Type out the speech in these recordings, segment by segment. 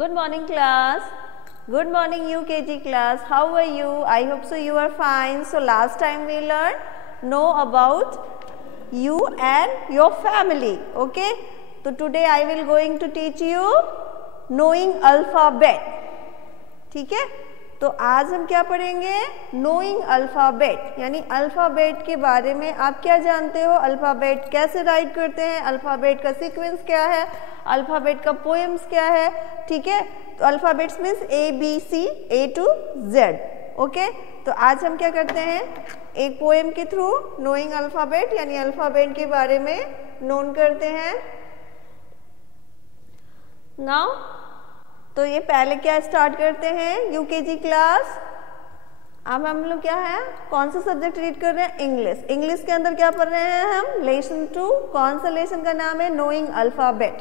Good morning class. Good morning UKG class. How are you? I hope so you are fine. So last time we learned know about you and your family. Okay. So today I will going to teach you knowing alphabet. ठीक है. तो आज हम क्या पढ़ेंगे? Knowing alphabet, यानी alphabet के बारे में आप क्या जानते हो, अल्फ़ाबेट कैसे राइट करते हैं, अल्फ़ाबेट का सीक्वेंस क्या है, अल्फ़ाबेट का पोएम्स क्या है. ठीक है. तो alphabets means ABC A to Z. Okay. तो आज हम क्या करते हैं, एक पोएम के थ्रू नोइंग अल्फ़ाबेट यानी अल्फ़ाबेट के बारे में नोन करते हैं. नाउ तो ये पहले क्या स्टार्ट करते हैं, यूकेजी क्लास. अब हम लोग क्या है, कौन सा सब्जेक्ट रीड कर रहे हैं, इंग्लिश. इंग्लिश के अंदर क्या पढ़ रहे हैं हम, लेसन 2. कौन सा लेसन का नाम है, नोइंग अल्फाबेट.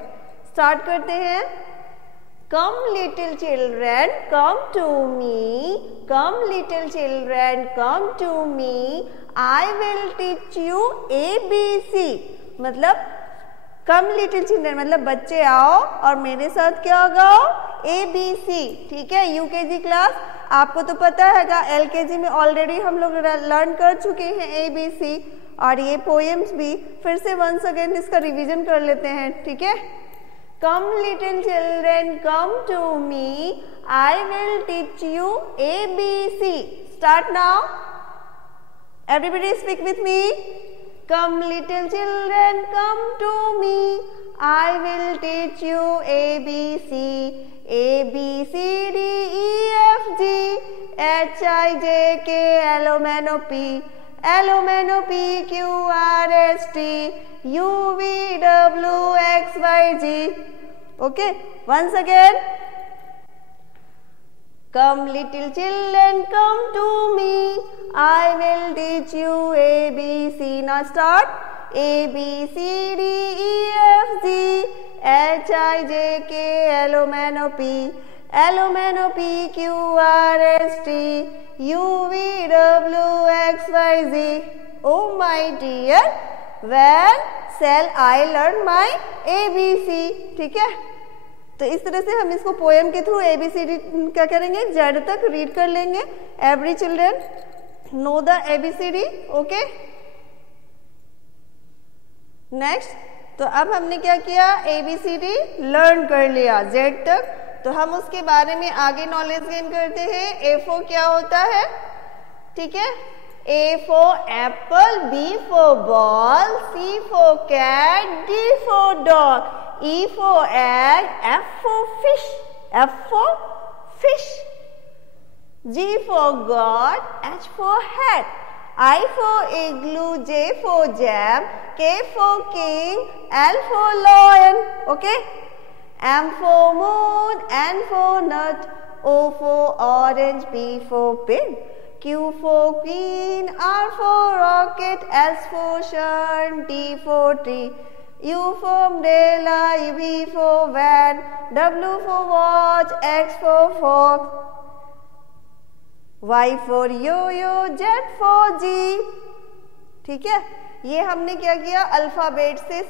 स्टार्ट करते हैं. Come little children come to me, come little children come to me, I will teach you ABC. मतलब कम लिटिल चिल्ड्रेन मतलब बच्चे आओ और मेरे साथ क्या गाओ, ABC. ठीक है. यूकेजी क्लास आपको तो पता हैगा, LKG में ऑलरेडी हम लोग लर्न कर चुके हैं ABC, और ये पोएम्स भी फिर से वंस अगेन इसका रिवीजन कर लेते हैं. ठीक है. Come little children come to me, I will teach you ABC. Start now. Everybody speak with me. Come little children, come to me, I will teach you ABC. A, B, C, D, E, F, G, H, I, J, K, L, M, N, O, P, L, M, N, O, P, Q, R, S, T, U, V, W, X, Y, Z. Okay, once again. Come little children, come to me, I will teach you ABC. Now start. A, B, C, D, E, F, G, H, I, J, K, L, M, N, O, P, L, M, N, O, P, Q, R, S, T, U, V, W, X, Y, Z. Oh my dear, when shall I learn my ABC? ठीक है. तो इस तरह से हम इसको poem के through ABCD क्या करेंगे, Z तक रीड कर लेंगे. Every children know the ABCD. Okay. Next. तो अब हमने क्या किया, ABCD लर्न कर लिया Z तक. तो हम उसके बारे में आगे नॉलेज गेन करते हैं. A for क्या होता है. ठीक है. A for apple, B for ball, C for cat, D for dog, E for egg, F for fish, F for fish, G for God, H for hat, I for igloo, J for jam, K for king, L for lion. Okay. M for moon, N for nut, O for orange, P for pig, Q for queen, R for rocket, S for sun, T for tree, U for umbrella, V for van, W for watch, X for fox, Y for yo-yo, Z for jeep. ठीक है. ये हमने क्या किया, alphabet से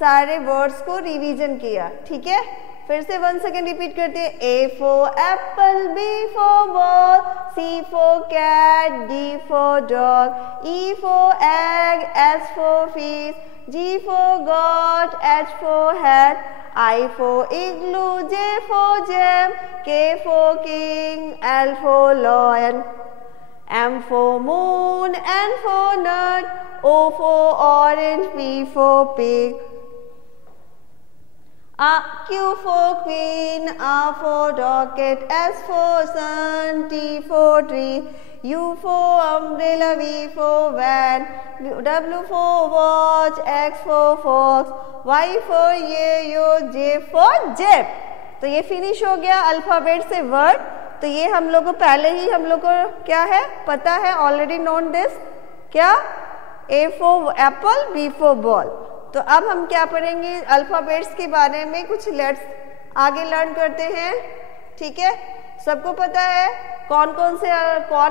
सारे words को revision किया. ठीक है. फिर से वन सेकेंड रिपीट करते हैं. A for apple, B for ball, C for cat, D for dog, E for egg, S for fish, G for God, H for hat, I for igloo, J for jam, K for king, L for lion, M for moon, N for nut, O for orange, P for pig, Q for queen, R for rocket, S for sun, T for tree, U for umbrella, V for van, W for watch, X for fox, Y for yo-yo, J for jet. तो ये finish हो गया alphabet से word. तो ये हम लोग को पहले ही हम लोग को क्या है पता है, ऑलरेडी नोन दिस. क्या, A for apple, B for ball. तो अब हम क्या पढ़ेंगे, अल्फाबेट्स के बारे में कुछ लेट्स आगे लर्न करते हैं. ठीक है. सबको पता है कौन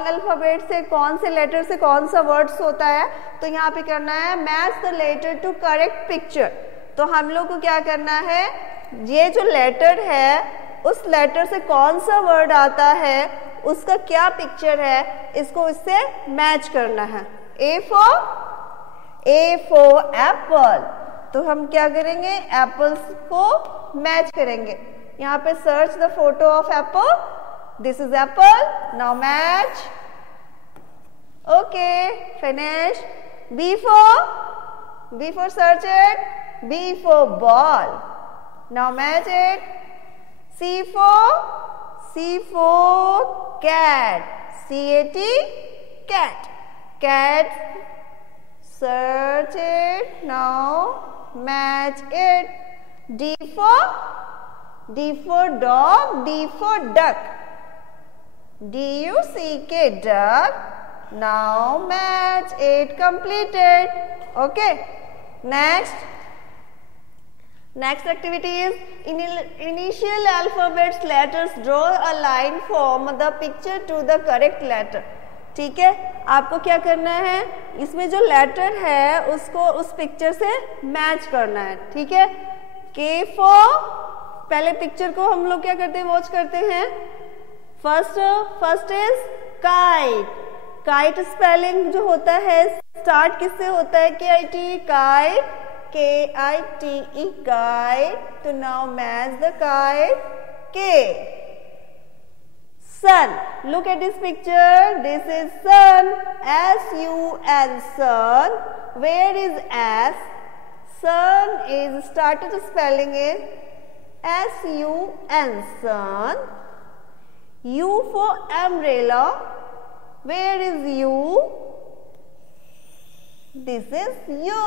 अल्फाबेट से कौन से लेटर से कौन सा वर्ड्स होता है. तो यहाँ पे करना है match the letter to correct picture. तो हम लोग को क्या करना है, ये जो लेटर है उस लेटर से कौन सा वर्ड आता है, उसका क्या पिक्चर है, इसको इससे मैच करना है। ए फॉर एप्पल, तो हम क्या करेंगे, एप्पल्स को मैच करेंगे। यहाँ पे search the photo of apple, this is apple, now match. Okay, finish. B for search it, B for ball, now match it. C for cat, CAT, cat, cat, search it, now match it. D for dog, D for duck, DUCK, duck, now match it, completed. Okay, next activity is initial alphabets letters, draw a line from the picture to the correct letter। ठीक है, आपको क्या करना है, इसमें जो letter है उसको उस पिक्चर से मैच करना है। ठीक है, K for, पहले पिक्चर को हम लोग क्या करते हैं, वॉच करते हैं। First is kite. Kite spelling जो होता है, स्टार्ट किससे होता है, KIT, kite, KITE, kite, to now match the kite, K. Sun, look at this picture, this is sun, S-U-N, sun. Where is S? Sun is started spelling is S-U-N, sun. U for umbrella, where is U? This is U.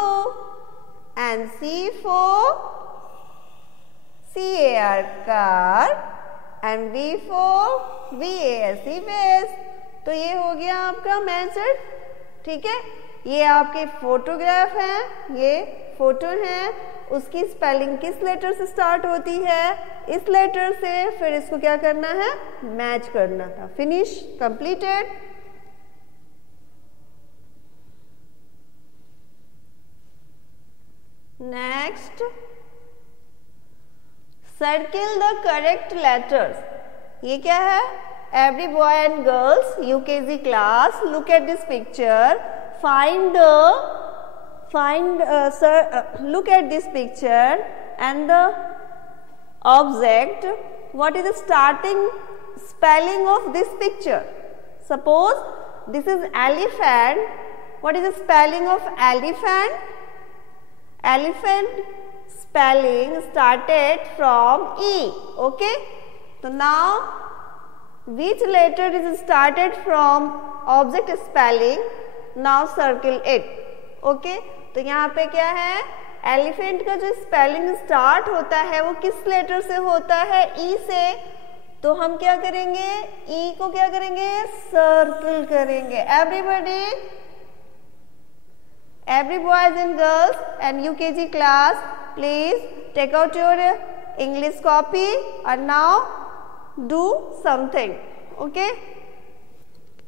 And C for CAR, car, and V for VASE, vase। तो ये हो गया आपका matched. ठीक है, ये आपके photograph हैं, ये फोटो हैं, उसकी स्पेलिंग किस लेटर से स्टार्ट होती है, इस लेटर से, फिर इसको क्या करना है, मैच करना था। Finish, completed. Next, circle the correct letters. ये क्या है, every boy and girls UKG class, look at this picture, look at this picture and the object, what is the starting spelling of this picture? Suppose this is elephant, what is the spelling of elephant? Elephant spelling started from E, okay? So now which letter is started from object spelling? Now circle it, okay? तो यहाँ पे क्या है, elephant का जो spelling start होता है वो किस लेटर से होता है, E से। तो हम क्या करेंगे, E को क्या करेंगे, सर्किल करेंगे। Every boys and girls and UKG class, please take out your English copy and now do something. Okay,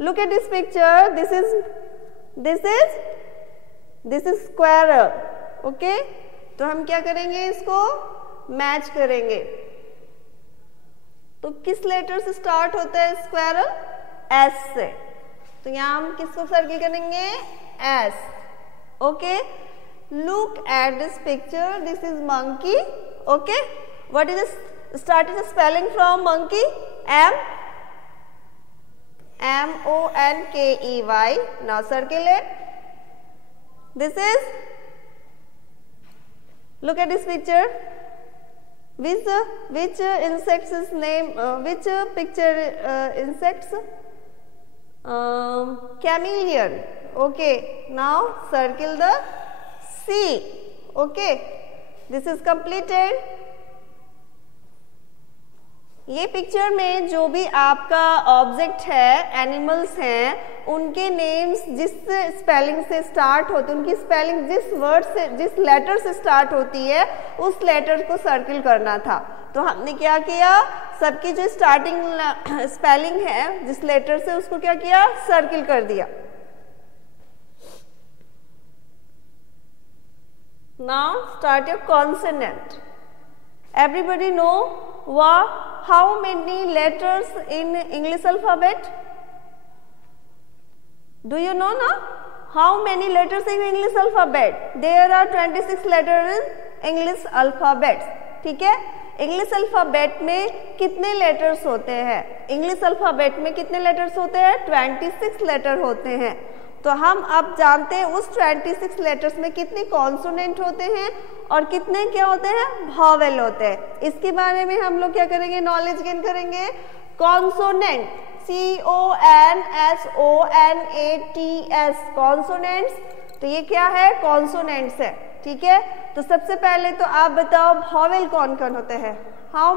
look at this picture, this is squirrel, okay? तो हम क्या करेंगे, इसको मैच करेंगे। तो किस लेटर से स्टार्ट होता है स्क्वायरल, S से। तो यहाँ हम किसको सर्किल करेंगे, S। Okay, look at this picture, this is monkey, okay? What is the started spelling from monkey? M-O-N-K-E-Y. Now circle it. This is, look at this picture, which insects is name, which picture insects, chameleon, okay? Now circle the C, okay? This is completed. ये picture में जो भी आपका object है, animals हैं, उनके names जिस spelling से स्टार्ट होते, उनकी स्पेलिंग जिस वर्ड से, जिस लेटर से स्टार्ट होती है, उस लेटर को सर्किल करना था। तो हमने क्या किया, सबकी जो स्टार्टिंग स्पेलिंग है जिस लेटर से, उसको क्या किया, सर्किल कर दिया। Now start your consonant. Everybody know how many letters in English alphabet? Do you know ना? How many letters in English alphabet? There are 26 letters in English alphabet. ठीक है, इंग्लिश अल्फाबेट में कितने लेटर्स होते हैं? English alphabet में कितने letters होते हैं? 26 लेटर होते हैं. तो हम अब जानते हैं उस 26 लेटर्स में कितने कॉन्सोनेंट होते हैं और कितने क्या होते हैं? वॉवेल होते हैं. इसके बारे में हम लोग क्या करेंगे? नॉलेज गेन करेंगे. Consonant, CONSONATS, consonants. तो ये क्या है? कॉन्सोनेंट्स है. ठीक है, तो सबसे पहले तो आप बताओ वॉवेल कौन कौन होते हैं? How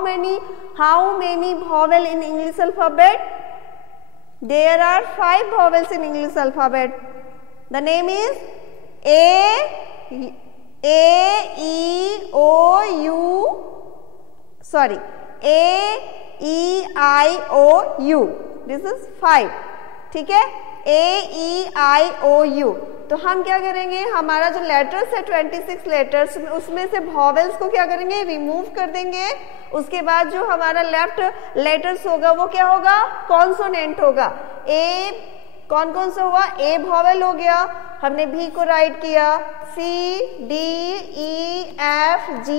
many vowel in English alphabet? There are 5 vowels in English alphabet. The name is A, E, O, U. Sorry, A, E, I, O, U. This is 5. ठीक है, A, E, I, O, U. तो हम क्या करेंगे? हमारा जो letters है 26 letters, उसमें से वॉवेल्स को क्या करेंगे? रिमूव कर देंगे. उसके बाद जो हमारा लेफ्ट लेटर्स होगा वो क्या होगा? कॉन्सोनेंट होगा. ए कौन कौन सा हुआ? ए वॉवेल हो गया, हमने भी को राइट किया. C, D, E, F, G,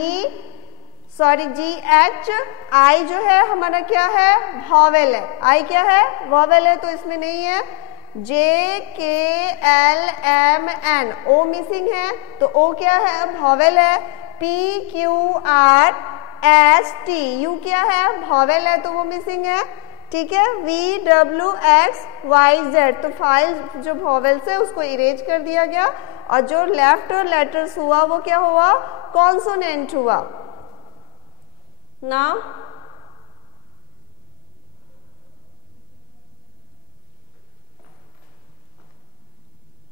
H, I जो है हमारा क्या है? वॉवेल है. I क्या है? वॉवेल है, तो इसमें नहीं है. J, K, L, M, N, O missing है, तो O क्या है? वॉवेल है. P, Q, R, S, T, U क्या है? वॉवेल है, तो वो मिसिंग है. ठीक है, V, W, X, Y, Z, तो 5 जो वॉवेल्स है उसको इरेज कर दिया गया और जो लेफ्ट लेटर्स हुआ वो क्या हुआ? कॉन्सोनेंट हुआ. नाउ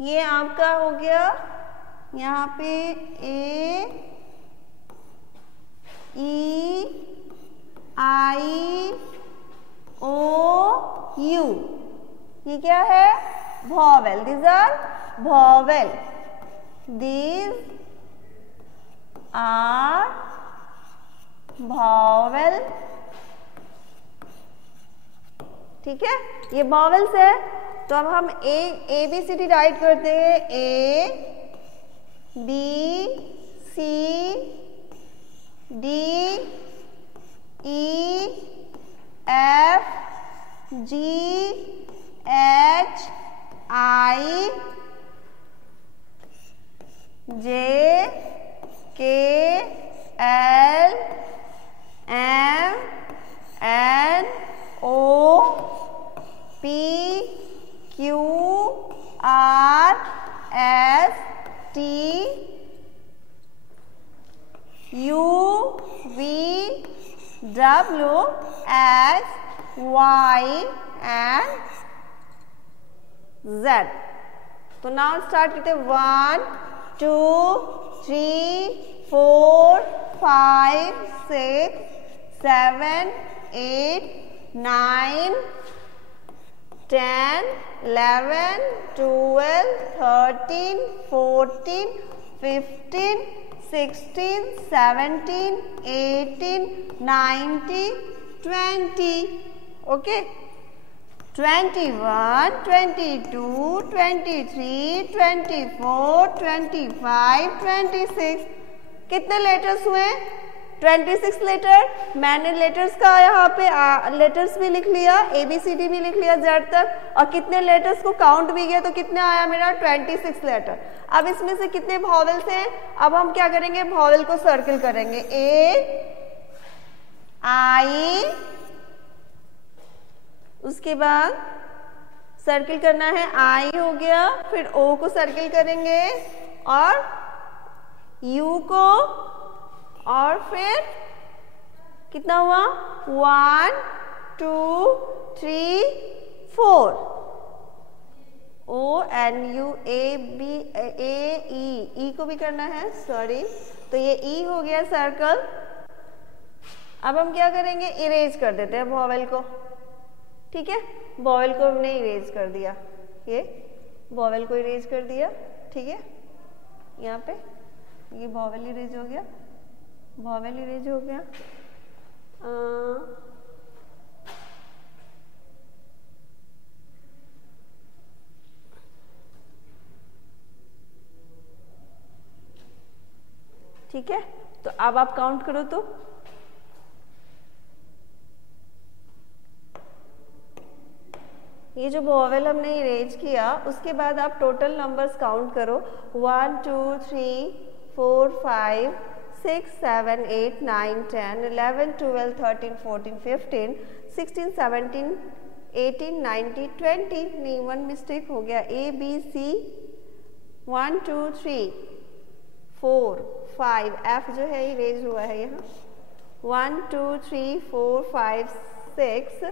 ये आपका हो गया यहाँ पे A, E, I, O, U. ये क्या है? Vowel. These are vowel. These are vowel. ठीक है, ये vowels है. तो अब हम A B C D right करते हैं. A, B, C, D, E, F, G, H, I, J, K, L, M, N, O, P, Q, R, S, T, U, V, W, X, Y and Z. तो now start करते हैं. 1, 2, 3, 4, 5, 6, 7, 8, 9, 10, 11, 12, 13, 14, 15, 16, 17, 18, 19, 20. Okay. 21, 22, 23, 24, 25, 26. कितने letters हुए? 26 letter. मैंने letters का यहाँ पे letters भी लिख लिया, ABCD भी लिख लिया Z तक, और कितने लेटर्स को काउंट भी किया तो कितने आया मेरा? 26 लेटर. अब इसमें से कितने वॉवेल्स हैं? अब हम क्या करेंगे? वॉवेल को सर्किल करेंगे. A, I, उसके बाद सर्किल करना है. I हो गया, फिर O को सर्किल करेंगे और U को, और फिर कितना हुआ? 1, 2, 3, 4. O N U A B A E को भी करना है. सॉरी, तो ये E हो गया सर्कल. अब हम क्या करेंगे? इरेज कर देते हैं वॉवेल को. ठीक है, वॉवेल को हमने इरेज कर दिया. ये वॉवेल को इरेज कर दिया. ठीक है, यहाँ पे ये वॉवेल इरेज हो गया. वॉवेल इरेज हो गया. ठीक है, तो अब आप काउंट करो तो ये जो वॉवेल हमने इरेज किया उसके बाद आप टोटल नंबर्स काउंट करो 1 2 3 4 5 6 7 8 9 10 11 12 13 14 15 16 17 18 19 20 नहीं, वन मिस्टेक हो गया, A B C 1 2 3 4 5 F जो है इरेज हुआ है यहाँ 1 2 3 4 5 6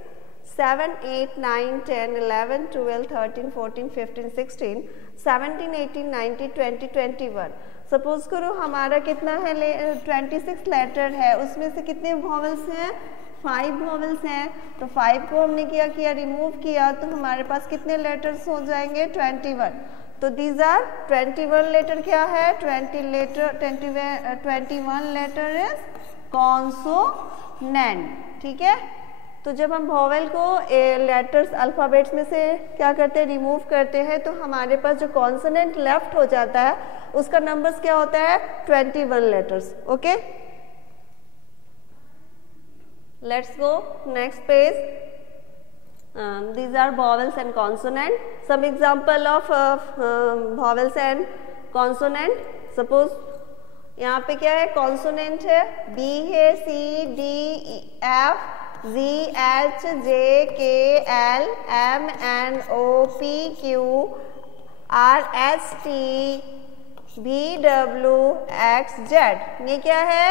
7 8 9 10 11 12 13 14 15 16 17 18 19 20 21। सपोज करो हमारा कितना है 26 लेटर है, उसमें से कितने वॉवेल्स हैं 5 वॉवेल्स हैं, तो 5 को हमने क्या किया रिमूव किया तो हमारे पास कितने लेटर्स हो जाएंगे 21। तो दीज आर 21 लेटर क्या है 21 लेटर इज कॉन्सोनेंट। ठीक है, तो जब हम वॉवेल को लेटर्स अल्फ़ाबेट्स में से क्या करते हैं रिमूव करते हैं तो हमारे पास जो कॉन्सोनेंट लेफ्ट हो जाता है उसका नंबर्स क्या होता है 21 letters. Okay, let's go next page. These are vowels and consonant, some example of vowels and consonant. Suppose यहाँ पे क्या है कॉन्सोनेंट है B है C D F G H J K L M N O P Q R S T V W X Z, ये क्या है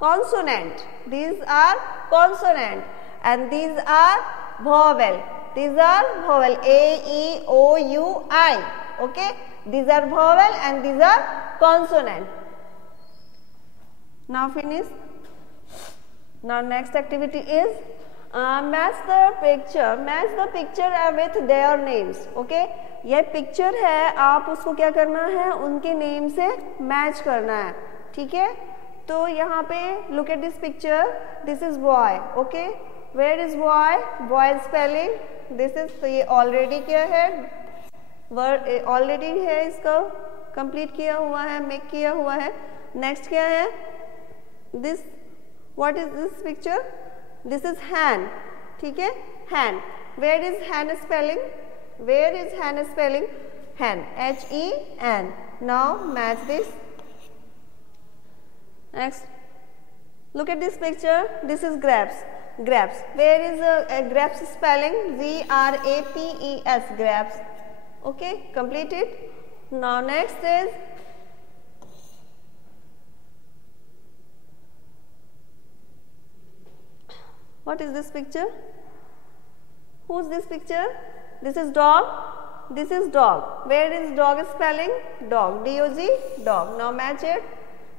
consonant, these are consonant and these are vowel, these are vowel A E O U I, okay, these are vowel and these are consonant. Now finish. Now next activity is match the picture with their names. Okay, ये picture है, आप उसको क्या करना है उनके name से match करना है। ठीक है, तो यहाँ पे look at this picture, this is boy. Okay, where is boy, boy spelling this is, तो ये ऑलरेडी क्या है वर्ड ऑलरेडी है, इसका कंप्लीट किया हुआ है, मेक किया हुआ है। नेक्स्ट क्या है this, what is this picture, this is hand। ठीक है, hand, where is hand spelling, where is hand spelling, hand H E N। now match this। next look at this picture, this is grapes, where is grapes spelling, G R A P E S, grapes। okay, complete it। now next is what is this picture, who's this picture, this is dog, this is dog, where is dog spelling, dog D O G, dog। now match it।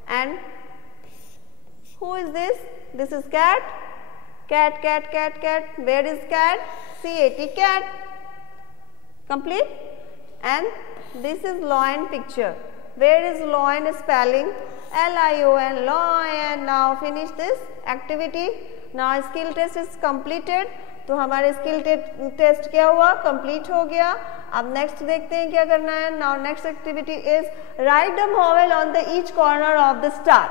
and who is this, this is cat, where is cat, C A T, cat, complete। and this is lion picture, where is lion spelling, L I O N, lion। now finish this activity। now skill test is completed, तो हमारे skill test क्या हुआ complete हो गया। अब next देखते हैं क्या करना है। Now next activity is right the vowel on the each corner of the star.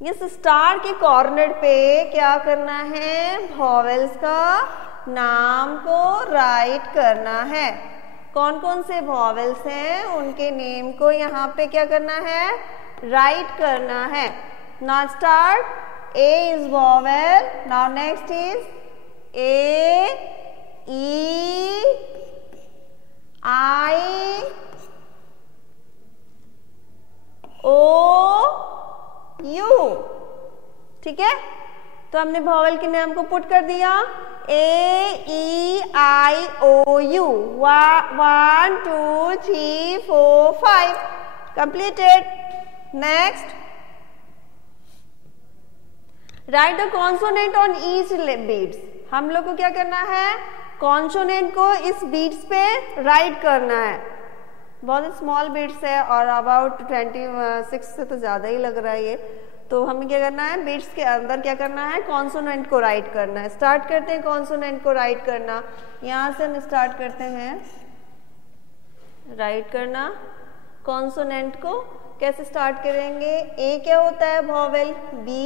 इस स्टार के कॉर्नर पे क्या करना है, वॉवेल्स का नाम को राइट करना है। कौन कौन से वॉवेल्स हैं उनके नेम को यहाँ पे क्या करना है, राइट करना है। Now start, A is vowel, now next is A, E, I, O, U। ठीक है, तो हमने वॉवेल के नाम को पुट कर दिया A, E, I, O, U। 1 2 3 4 5 completed। next write the consonant on each beats. हम लोग को क्या करना है, कॉन्सोनेंट को इस बीट्स पे राइट करना है। बहुत स्मॉल बीट्स है और अबाउट 26 से तो ज़्यादा ही लग रहा है ये, तो हमें क्या करना है बीट्स के अंदर क्या करना है, कॉन्सोनेंट को राइट करना है। स्टार्ट करते हैं कॉन्सोनेंट को राइट करना। यहाँ से हम स्टार्ट करते हैं राइट करना कॉन्सोनेंट को। कैसे स्टार्ट करेंगे? ए क्या होता है? वॉवेल। बी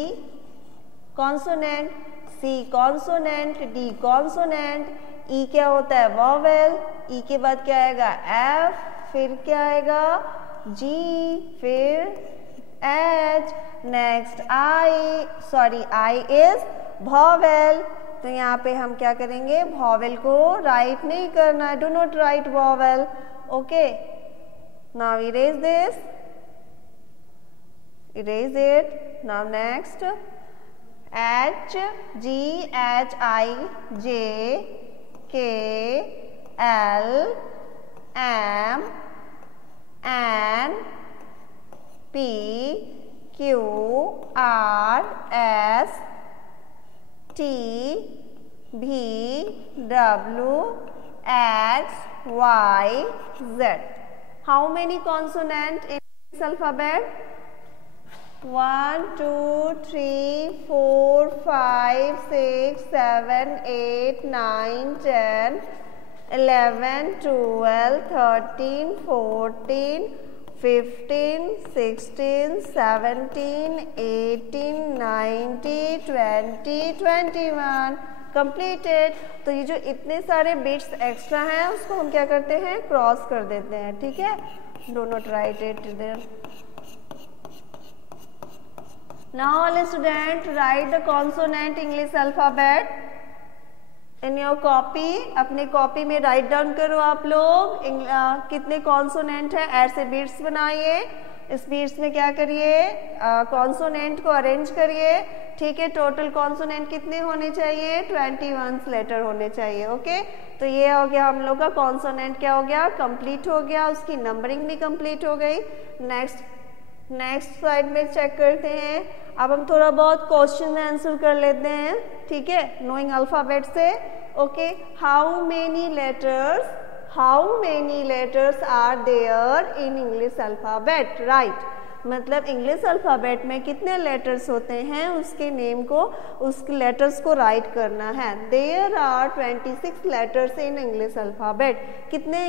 कॉन्सोनेंट, सी कॉन्सोनेंट, डी कॉन्सोनेंट, ई क्या होता है? वॉवेल। ई के बाद क्या आएगा? एफ, फिर क्या आएगा? जी, फिर H, next I is vowel. तो यहाँ पे हम क्या करेंगे? वॉवेल को राइट नहीं करना है, do not right vowel. Okay, now erase this, erase it. Now next, H, G, H, I, J, K, L, M, N, P, Q, R, S, T, V, W, X, Y, Z. How many consonants in this alphabet? 1, 2, 3, 4, 5, 6, 7, 8, 9, 10, 11, 12, 13, 14, 15, 16, 17, 18, 19, 20, 21. Completed. तो ये जो इतने सारे bits extra हैं उसको हम क्या करते हैं? क्रॉस कर देते हैं, ठीक है? Do not write it there. Now all students write the consonant English alphabet in your copy. अपने कॉपी में राइट डाउन करो आप लोग कितने कॉन्सोनेंट है, ऐसे बीट्स बनाइए. इस बीट्स में क्या करिए? कॉन्सोनेंट को अरेंज करिए, ठीक है? टोटल कॉन्सोनेंट कितने होने चाहिए? 21 लेटर होने चाहिए. ओके, तो ये हो गया हम लोग का कॉन्सोनेंट. क्या हो गया? कंप्लीट हो गया, उसकी नंबरिंग भी कंप्लीट हो गई. नेक्स्ट स्लाइड में चेक करते हैं. अब हम थोड़ा बहुत क्वेश्चन आंसर कर लेते हैं, ठीक है? नोइंग अल्फाबेट से. Okay, how many letters are there in English alphabet? Right, मतलब इंग्लिश अल्फाबेट में कितने लेटर्स होते हैं उसके नेम को, उसके लेटर्स को राइट करना है. There are 26 letters in English alphabet. कितने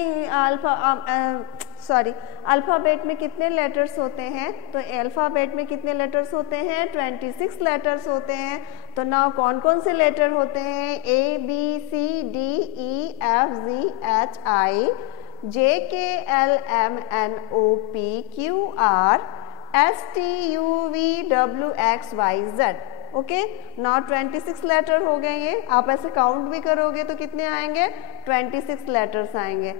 अल्फाबेट में कितने लेटर्स होते हैं? तो अल्फाबेट में कितने लेटर्स होते हैं? 26 लेटर्स होते हैं. तो नाउ कौन कौन से लेटर होते हैं? A, B, C, D, E, F, G, H, I, J, K, L, M, N, O, P, Q, R, S, T, U, V, W, X, Y, Z. Okay, now 26 letter हो गए ये. आप ऐसे काउंट भी करोगे तो कितने आएंगे? 26 लेटर्स आएंगे.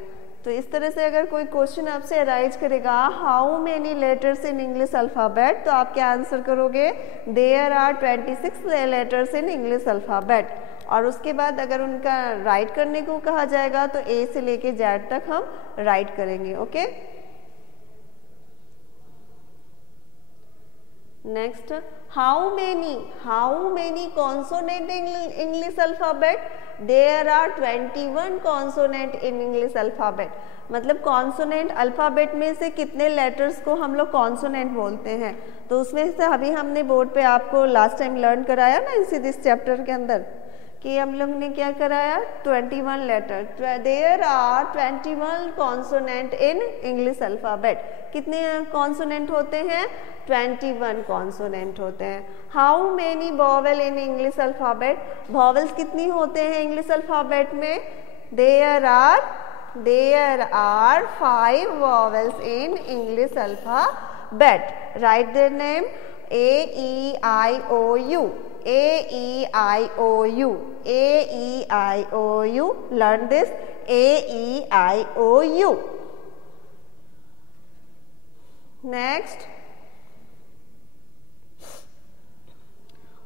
तो इस तरह से अगर कोई क्वेश्चन आपसे अराइज करेगा how many letters in English alphabet, तो आप क्या आंसर करोगे? There are 26 letters in English alphabet. और उसके बाद अगर उनका राइट करने को कहा जाएगा तो ए से लेके जेड तक हम राइट करेंगे. Okay, next, how many consonant in English alphabet? There are 21 consonant in English alphabet. मतलब कॉन्सोनेंट अल्फाबेट में से कितने लेटर्स को हम लोग कॉन्सोनेंट बोलते हैं. तो उसमें से अभी हमने बोर्ड पे आपको लास्ट टाइम लर्न कराया ना इस चैप्टर के अंदर कि हम लोग ने क्या कराया? 21 letter. There are 21 consonant in English alphabet. कितने कॉन्सोनेंट होते हैं? 21 कॉन्सोनेंट होते हैं. How many vowel in English alphabet? Vowels कितनी होते हैं इंग्लिश अल्फाबेट में? There are 5 vowels in English alphabet. Right their name. A, E, I, O, U. A, E, I, O, U. A, E, I, O, U. Learn this. A, E, I, O, U. Next.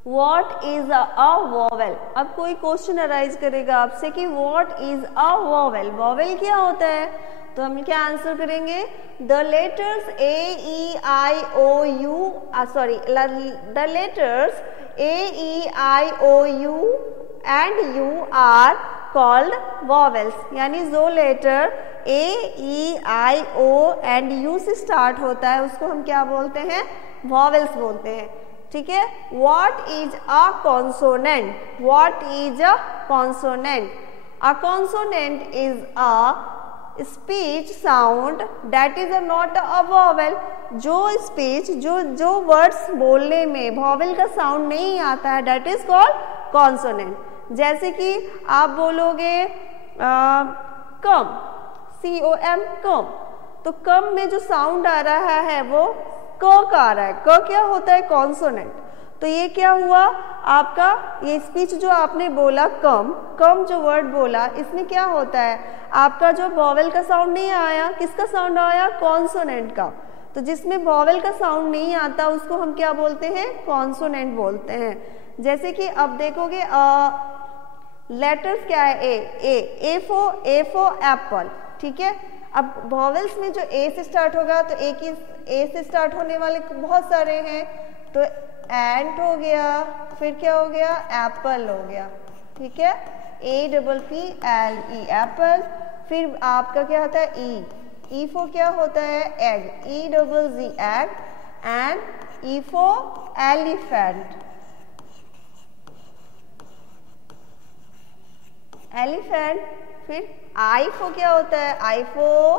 What is a vowel? अब कोई question arise करेगा आपसे कि what is a vowel? vowel क्या होता है? तो हम क्या आंसर करेंगे? The letters A, E, I, O, U. The letters A, E, I, O, U and U are called vowels. यानी जो letter A, E, I, O and U से स्टार्ट होता है उसको हम क्या बोलते हैं? vowels बोलते हैं. ठीक है. What is a consonant? What is a consonant? A consonant is a speech sound that is not a vowel, जो स्पीच जो वर्ड्स बोलने में वॉवेल का साउंड नहीं आता है दैट इज कॉल्ड कॉन्सोनेंट। जैसे कि आप बोलोगे कम, COM कम, तो कम में जो साउंड आ रहा है वो क का आ रहा है। क क्या होता है? कॉन्सोनेंट। तो ये क्या हुआ आपका, ये स्पीच जो आपने बोला कम जो वर्ड बोला, इसमें क्या होता है आपका जो वॉवेल का साउंड नहीं आया, किसका साउंड आया? कॉन्सोनेंट का। तो जिसमें वॉवेल का साउंड नहीं आता उसको हम क्या बोलते हैं? कॉन्सोनेंट बोलते हैं। जैसे कि अब देखोगे लेटर्स क्या है? ए फॉर एप्पल, ठीक है। अब वॉवेल्स में जो ए से स्टार्ट होगा तो एक ही ए से स्टार्ट होने वाले बहुत सारे हैं, तो एंट हो गया, फिर क्या हो गया? एप्पल हो गया, ठीक है। APPLE Apple. फिर आपका क्या होता है? ई फॉर क्या होता है? Egg, EZZ egg. And E for elephant, elephant. फिर आई फॉर क्या होता है? I for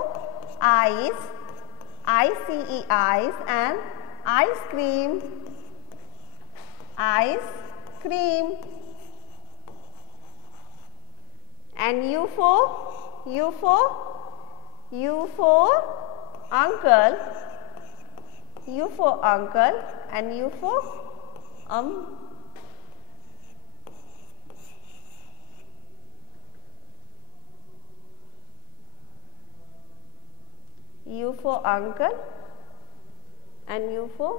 ice, ICE ice. And ice cream, ice cream. And U for uncle, U for uncle and U for U for uncle and U for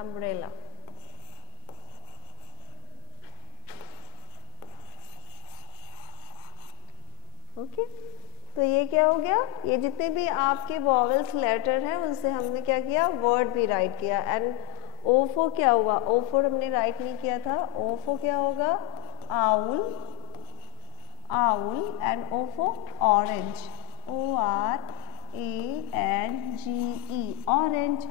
umbrella। Okay, तो ये क्या हो गया? ये जितने भी आपके वॉवेल्स लेटर हैं उनसे हमने क्या किया? वर्ड भी राइट किया। एंड ओ फॉर क्या हुआ? ओ फॉर हमने राइट नहीं किया था। ओ फॉर क्या होगा? Owl, owl. And O for orange, ORANGE, orange,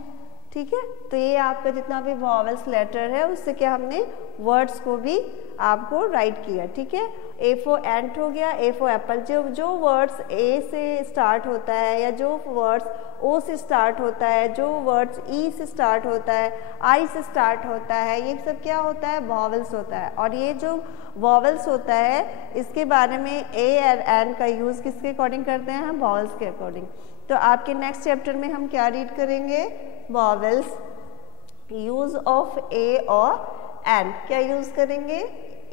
ठीक है। तो ये आपका जितना भी वॉवेल्स लेटर है उससे क्या हमने वर्ड्स को भी आपको राइट किया, ठीक है। ए फॉर एंट हो गया, ए फॉर एप्पल। जो वर्ड्स ए से स्टार्ट होता है या जो वर्ड्स ओ से स्टार्ट होता है, जो वर्ड्स ई से स्टार्ट होता है, आई से स्टार्ट होता है, ये सब क्या होता है? वॉवेल्स होता है। और ये जो वॉवेल्स होता है इसके बारे में ए और एन का यूज़ किसके अकॉर्डिंग करते हैं? हम वॉवेल्स के अकॉर्डिंग। तो आपके नेक्स्ट चैप्टर में हम क्या रीड करेंगे? वॉवेल्स, यूज ऑफ ए और एन। क्या यूज करेंगे?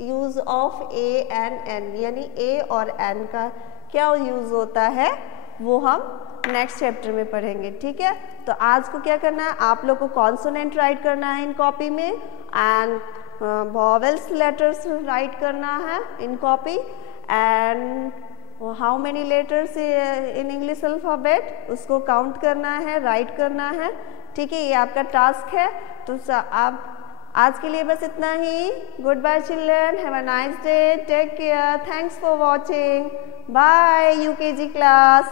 Use of A and N, यानी ए और एन का क्या यूज होता है वो हम नेक्स्ट चैप्टर में पढ़ेंगे, ठीक है। तो आज को क्या करना है? आप लोग को कॉन्सोनेंट राइट करना है इन कॉपी में, एंड वॉवेल्स लेटर्स राइट करना है इन copy, and how many letters in English alphabet उसको काउंट करना है, राइट करना है, ठीक है। ये आपका टास्क है। तो आप आज के लिए बस इतना ही। Goodbye children, have a nice day, take care, thanks for watching, bye UKG class.